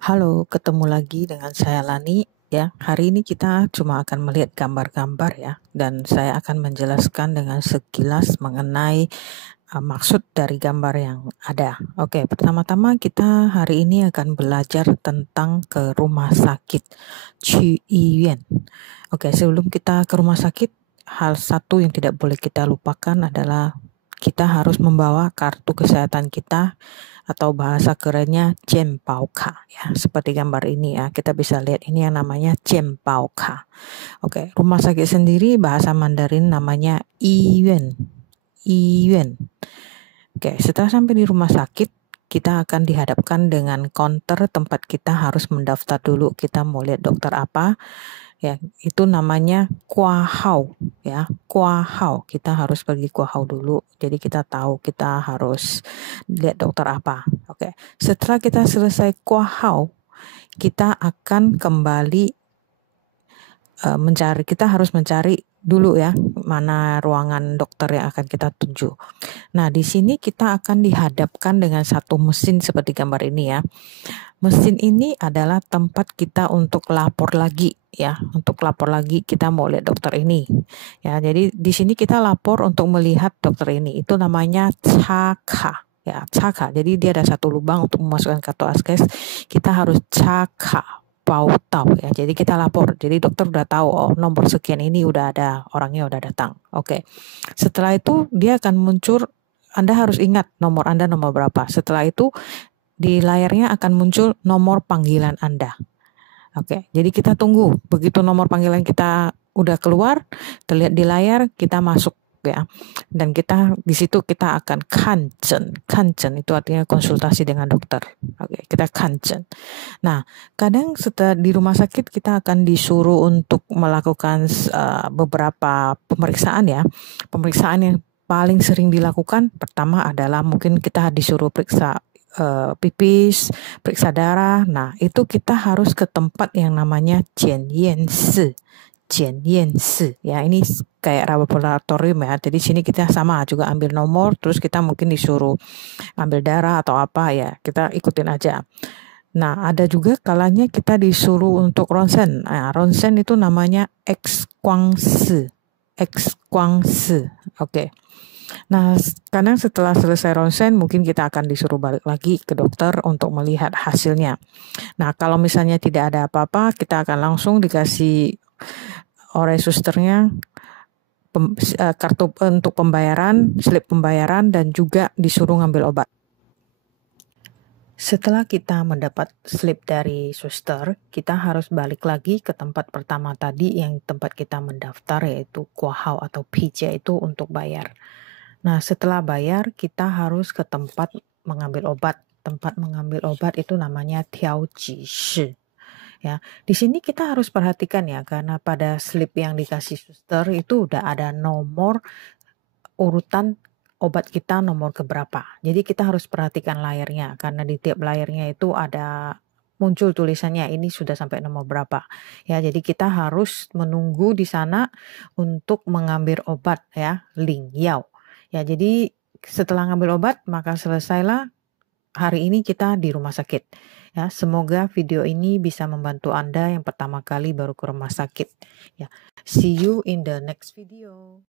Halo, ketemu lagi dengan saya Lani ya. Hari ini kita cuma akan melihat gambar-gambar ya, dan saya akan menjelaskan dengan sekilas mengenai maksud dari gambar yang ada. Oke, pertama-tama kita hari ini akan belajar tentang ke rumah sakit, 去医院. Oke, sebelum kita ke rumah sakit, hal satu yang tidak boleh kita lupakan adalah kita harus membawa kartu kesehatan kita atau bahasa kerennya Jempauka ya, seperti gambar ini ya. Kita bisa lihat ini yang namanya Jempauka. Oke, rumah sakit sendiri bahasa Mandarin namanya Iyuan. Iyuan. Oke, setelah sampai di rumah sakit, kita akan dihadapkan dengan counter tempat kita harus mendaftar dulu. Kita mau lihat dokter apa, ya itu namanya kuahau ya, kuahau. Kita harus pergi kuahau dulu, jadi kita tahu kita harus lihat dokter apa. Oke, setelah kita selesai kuahau, kita akan kembali kita harus mencari dulu ya mana ruangan dokter yang akan kita tuju. Nah, di sini kita akan dihadapkan dengan satu mesin seperti gambar ini ya. Mesin ini adalah tempat kita untuk lapor lagi ya, untuk lapor lagi kita mau lihat dokter ini. Ya, jadi di sini kita lapor untuk melihat dokter ini. Itu namanya caka. Ya, caka. Jadi dia ada satu lubang untuk memasukkan kartu askes. Kita harus caka tahu ya. Jadi kita lapor. Jadi dokter udah tahu, oh nomor sekian ini udah ada, orangnya udah datang. Oke. Setelah itu dia akan muncul, Anda harus ingat nomor Anda nomor berapa. Setelah itu di layarnya akan muncul nomor panggilan Anda. Oke, jadi kita tunggu. Begitu nomor panggilan kita udah keluar, terlihat di layar, kita masuk ya. Dan kita di situ kita akan kanjen. Kanjen itu artinya konsultasi dengan dokter. Oke, kita kanjen. Nah, kadang setelah di rumah sakit kita akan disuruh untuk melakukan beberapa pemeriksaan ya. Pemeriksaan yang paling sering dilakukan pertama adalah mungkin kita disuruh periksa pipis, periksa darah. Nah, itu kita harus ke tempat yang namanya Jianyan-si. Jianyan-si. Ya, ini kayak laboratorium ya. Jadi sini kita sama juga ambil nomor, terus kita mungkin disuruh ambil darah atau apa ya. Kita ikutin aja. Nah, ada juga kalanya kita disuruh untuk ronsen. Nah, ronsen itu namanya X-quang-si. X-quang-si. Oke. Nah, kadang setelah selesai ronsen mungkin kita akan disuruh balik lagi ke dokter untuk melihat hasilnya. Nah, kalau misalnya tidak ada apa-apa, kita akan langsung dikasih oleh susternya kartu untuk pembayaran, slip pembayaran, dan juga disuruh ngambil obat. Setelah kita mendapat slip dari suster, kita harus balik lagi ke tempat pertama tadi yang tempat kita mendaftar, yaitu kuahau atau pija itu untuk bayar. Nah, setelah bayar, kita harus ke tempat mengambil obat. Tempat mengambil obat itu namanya tiaoji shi. Ya, di sini kita harus perhatikan ya, karena pada slip yang dikasih suster itu udah ada nomor urutan obat kita nomor keberapa. Jadi kita harus perhatikan layarnya, karena di tiap layarnya itu ada muncul tulisannya ini sudah sampai nomor berapa. Ya, jadi kita harus menunggu di sana untuk mengambil obat ya, Ling Yao. Ya, jadi setelah ngambil obat, maka selesailah hari ini kita di rumah sakit. Ya, semoga video ini bisa membantu Anda yang pertama kali baru ke rumah sakit. Ya, see you in the next video.